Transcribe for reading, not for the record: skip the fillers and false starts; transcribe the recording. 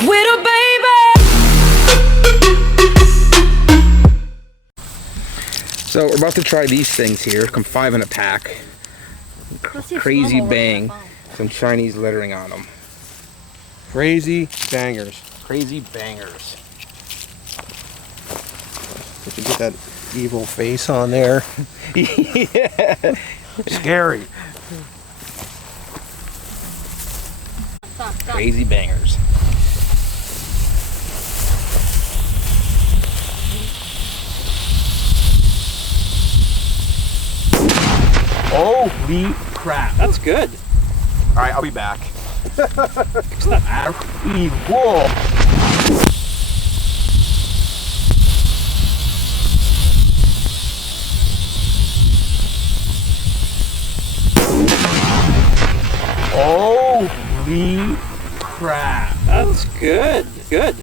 Widow baby. So we're about to try these things here. Come 5 in a pack. Crazy bang. Some Chinese lettering on them. Crazy bangers. Crazy bangers. If you get that evil face on there. Yeah. Scary. Crazy bangers. Holy crap. That's good. All right, I'll be back. It's not bad. Evil. Holy crap. That's good. Good.